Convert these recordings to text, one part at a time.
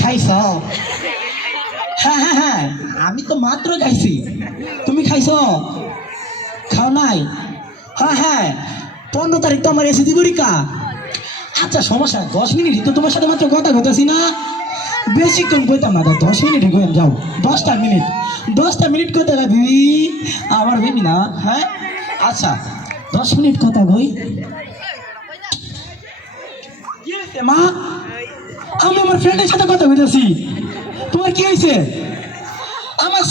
খাইছ? হ্যাঁ হ্যাঁ হ্যাঁ, আমি তো মাত্র খাইছি। তুমি খাইছ? খাও নাই? হ্যাঁ হ্যাঁ, 15 তারিখ তো আমার এসএসসি পরীক্ষা। আচ্ছা সমস্যা, 10 মিনিট তো তোমার সাথে মাত্র কথা বলতেছি না, বেশিক্ষণ কইতাম না, 10 মিনিটে কইম যাও। 10টা মিনিট কথা ভাবি, আবার ভেবি না। হ্যাঁ আচ্ছা, 10 মিনিট কথা কই। কি হয়েছে মা? আমি আমার ফ্রেন্ডের সাথে কথা বলতেছি। তোমার কি হয়েছে? আমার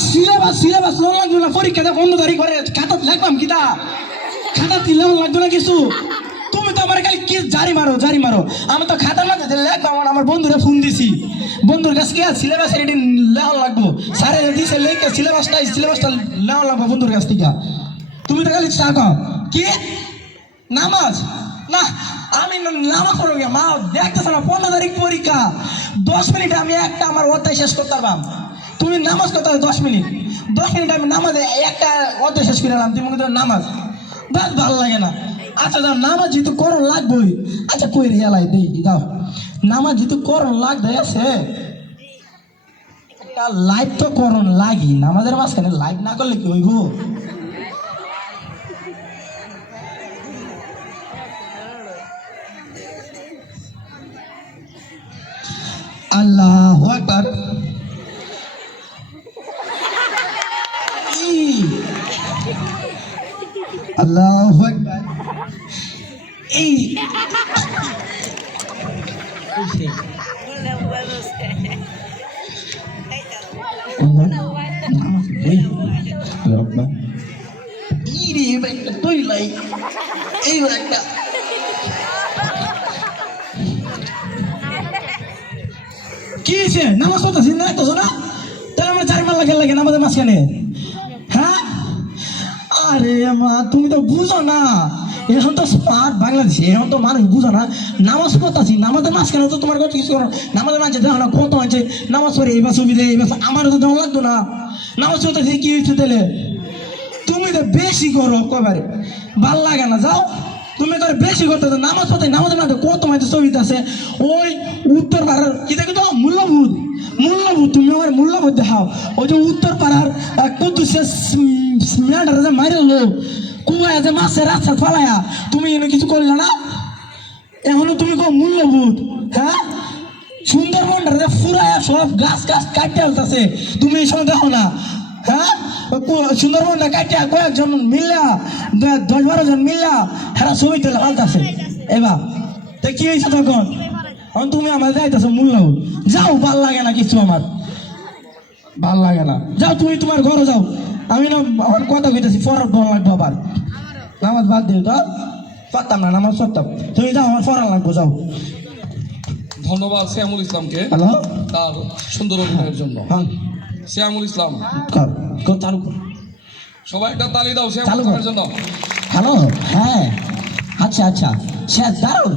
সিলেবাস লোন লাগবে না, পরীক্ষাটা 15 তারিখ করে খাতা লাগবাম কিতা? খাতা দিলাম লাগবে না কিছু। তুমি তো আমার খালি কি জারি মারো। আমি তো খাতার মাঝে লেখবো, আমার বন্ধুরা ফোন দিছি, বন্ধুর কাছে কি সিলেবাস রেডি লেওয়া লাগবো, স্যারে দিছে লেখে সিলেবাসটা লেওয়া লাগবো বন্ধুর কাছ থেকে। তুমি তো খালি চাকা কি নামাজ না, আমি নামাজ পড়ো গিয়া মা দেখতেছ না 15 তারিখ পরীক্ষা, 10 মিনিট আমি একটা আমার অধ্যায় শেষ করতে পারবাম। তুমি নামাজ করতে হবে 10 মিনিট আমি নামাজে একটা অধ্যায় শেষ করে এলাম, তুমি মনে করো নামাজ বাস ভালো লাগে না। আচ্ছা যাও, নামাজ যেহেতু করণ লাগবেই, আচ্ছা কই রিয়ালাই দেই যাও, নামাজ যেহেতু করণ লাগবে আছে, একটা লাইভ তো করণ লাগি, নামাজের মাঝখানে লাইভ না করলে কি হইব? আল্লাহু আকবার। আল্লাহু আকবার। এই কি হয়েছে? নামাজ পড়তেছি না, তো না তাহলে আমার 4 মাল লাগে নামাজের মাঝখানে। হ্যাঁ আরে মা, তুমি তো বুঝো না, এখন তো স্মার্ট বাংলাদেশে, এখন তো মানুষ বুঝো না। নামাজ পড়তেছি, নামাজের মাঝখানে তো তোমার কথা কিছু করো, নামাজের মাঝে দেখো না কত হয়েছে, নামাজ পড়ে এইবার ছবি দেয়, এইবার আমারও তো দেওয়া লাগতো না। নামাজ পড়তেছি কি হয়েছে তাহলে? তুমি তো বেশি করো, কবারে ভাল লাগে না। যাও, তুমি তো বেশি করতে নামাজ পড়তে, নামাজের মাঝে কত হয়েছে ছবি আছে, ওই উত্তর পাড়ার কি দেখো তো মূল্যবোধ, তুমি আমার মূল্যবোধ দেখাও। ওই যে উত্তর পাড়ার কুদ্দুসের মেয়েটারা যে মাইরে হলো, কুয়ায় যে মাছের রাস্তা ফালায়া, তুমি এনে কিছু করলে না, এখনো তুমি কো মূল্যবোধ? হ্যাঁ, সুন্দরবনটা যে ফুরায়া সব গাছ কাটতে আসতেছে, তুমি এই সময় দেখো না? হ্যাঁ, সুন্দরবনটা কাটিয়া কয়েকজন মিল্লা 10-12 জন মিল্লা হেরা ছবি তুলে ফালতেছে। এবার তো কি হয়েছে তখন? তুমি আমার যাইতেছো মূল্যবোধ, যাও, ভাল লাগে না কিছু, আমার ভাল লাগে না। যাও, তুমি তোমার ঘরে যাও, আমি না আমার কথা কইতেছি, পড়ার ভালো লাগবো আবার। নামাজ বাদ দিও তো, পারতাম না নামাজ পড়তাম, তুমি যাও, আমার পড়া লাগবো, যাও। ধন্যবাদ শ্যামুল ইসলামকে হ্যালো, তার সুন্দর অভিনয়ের জন্য। হ্যাঁ শ্যামুল ইসলাম, চালু কর, সবাই একটা তালি দাও শ্যামুল চালু কর। ইসলামের জন্য। হ্যালো, হ্যাঁ আচ্ছা শেষ দাঁড়াও।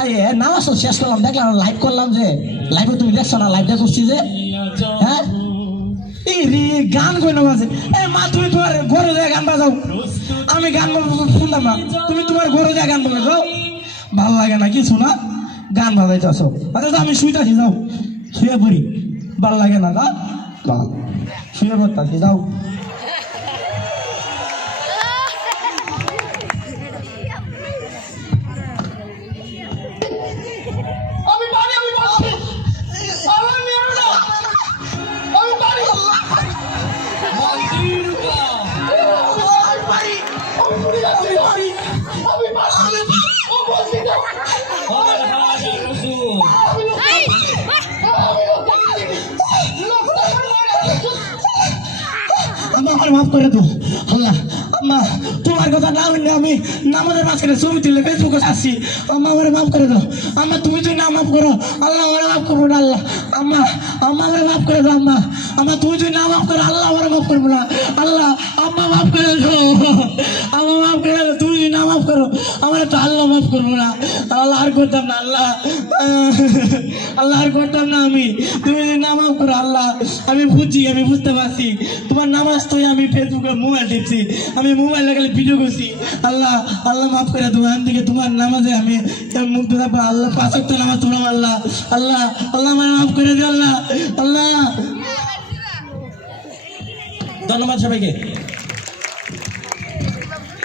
আরে নামাজ তো শেষ করলাম, দেখলাম লাইভ করলাম, যে লাইভে তুমি দেখছো না, লাইভটা করছি যে। হ্যাঁ এই রে গান কই না বাজে, এ মা তুমি তোমার ঘরে যায় গান বাজাও, আমি গান শুনলাম না, তুমি তোমার ঘরে যায় গান বাজাও, ভালো লাগে না কিছু না, গান বাজাইতেছো। আচ্ছা আমি শুইতাছি, যাও শুয়ে পড়ি, ভালো লাগে না, যাও শুয়ে পড়তাছি, যাও। আমার মাফ করে দাও আল্লাহ, আম্মা তোমার কথা না শুনে আমি নামাজের মাঝখানে ছবি তুলে ফেসবুকে আসছি, আম্মা আমারে মাফ করে দাও। আম্মা তুমি যদি না মাফ করো, আল্লাহ আমারে মাফ করবো না। আল্লাহ আম্মা আমারে মাফ করে দাও। আম্মা তুমি যদি না মাফ করো, আল্লাহ আমারে মাফ করবো না। আল্লাহ আম্মা মাফ করে দাও, আম্মা মাফ করে দাও। তুমি যদি না মাফ করো আমার তো আল্লাহ মাফ করবো না, আল্লাহ আর করতাম না, আল্লাহ আল্লাহ আর করতাম না আমি। তুমি যদি না মাফ করো আল্লাহ, আমি বুঝছি, আমি বুঝতে পারছি তোমার নামাজ তো আমি ফেসবুকে মোবাইল টিপছি, আমি মোবাইল লাগালে ভিডিও করছি। আল্লাহ আল্লাহ মাফ করে তোমার থেকে তোমার নামাজে আমি মুগ্ধ থাকবো। আল্লাহ 5 ওয়াক্ত নামাজ পড়াম আল্লাহ, আল্লাহ আল্লাহ আমার মাফ করে দিও আল্লাহ, আল্লাহ। ধন্যবাদ সবাইকে।